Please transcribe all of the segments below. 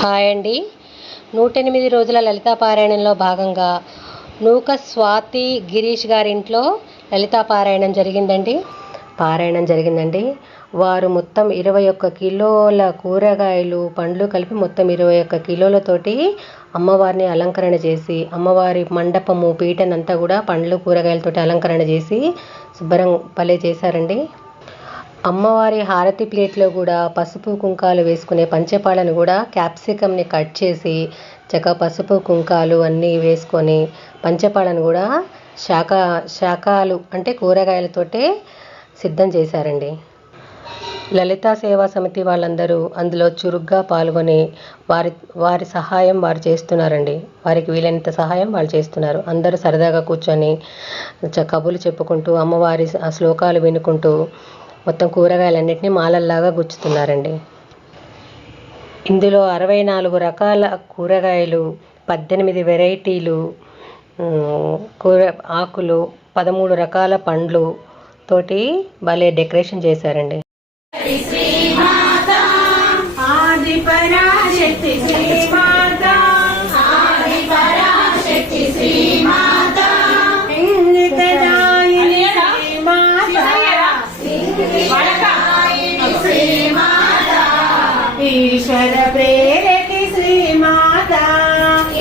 Hi అండి. నూట ఎనిమిది రోజుల లలితా పారాయణంలో భాగంగా నూక స్వాతి గిరీష్ గారింట్లో లలితా పారాయణం జరిగిందండి. పారాయణం జరిగిందండి. వారు మొత్తం ఇరవై ఒక్క కిలోల కూరగాయలు పండ్లు కలిపి మొత్తం ఇరవై ఒక్క కిలోలతోటి అమ్మవారిని అలంకరణ చేసి అమ్మవారి మండపము పీటనంతా కూడా పండ్లు కూరగాయలతోటి అలంకరణ చేసి శుభ్రం భలే చేశారండి. అమ్మవారి హారతి ప్లేట్లో కూడా పసుపు కుంకాలు వేసుకునే పంచపాలను కూడా క్యాప్సికమ్ని కట్ చేసి చక్క పసుపు కుంకాలు అన్నీ వేసుకొని పంచపాలను కూడా శాఖ శాఖలు అంటే కూరగాయలతోటే సిద్ధం చేశారండి. లలితా సేవా సమితి వాళ్ళందరూ అందులో చురుగ్గా పాల్గొని వారి వారి సహాయం వారు చేస్తున్నారండి. వారికి వీలైనంత సహాయం వాళ్ళు చేస్తున్నారు. అందరూ సరదాగా కూర్చొని చ చెప్పుకుంటూ అమ్మవారి శ్లోకాలు వినుకుంటూ మొత్తం కూరగాయలన్నింటినీ మాలల్లాగా గుచ్చుతున్నారండి. ఇందులో అరవై నాలుగు రకాల కూరగాయలు పద్దెనిమిది వెరైటీలు కూర ఆకులు పదమూడు రకాల పండ్లు తోటి భలే డెకరేషన్ చేశారండి. ఆది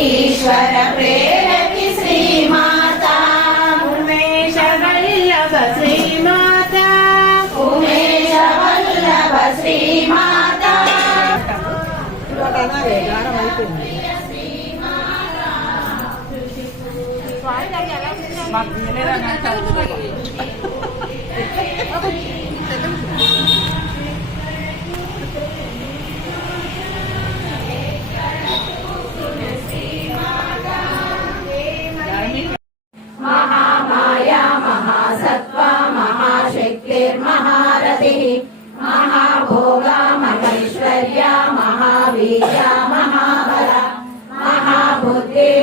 ఈశ్వర ప్రేరకి శ్రీమాత. ఉమేశ వల్లభ శ్రీమాత ఉమేశ వల్లభ శ్రీమాత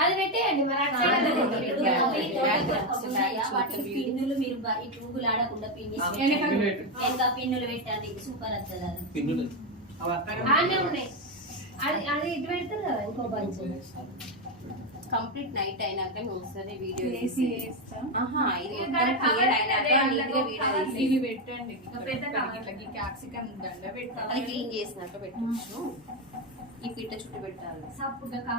అది పెట్టేయండి మరి అటు సైడ్ అదే ఇప్పుడు పెట్టండి. ఈ తోటకూర ఉన్నాయా? వాటికి పిన్నులు మీరు ఇట్లా ఊగులాడకుండా పిన్ని వెనక పిన్నులు పెట్టండి. సూపర్ వస్తుంది అది. పిన్నులు. ఆనే ఉన్నాయి. అది అది ఇటు పెడతారు కదా ఇంకో బంచ్. కంప్లీట్ నైట్ అయినాక నువ్వు ఒకసారి వీడియో. ఆహా ఇది మొత్తం cover క్లియర్ అదే అయినాక నీట్గా వీడియో తీసి ఇది పెట్టండి. పెద్ద కవర్. ఇట్లా క్యాప్సికమ్ దండ పెట్టాలి అది క్లీన్ చేసినాక పెట్టచ్చు. ఈ పిట్ట చుట్టూ పెట్టాలి. సప్పుగా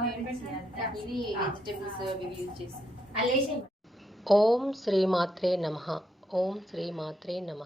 వెజిటేబుల్స్ యూజ్ చేసి. ఓం శ్రీ మాత్రే నమ. ఓం శ్రీ మాత్రే నమ.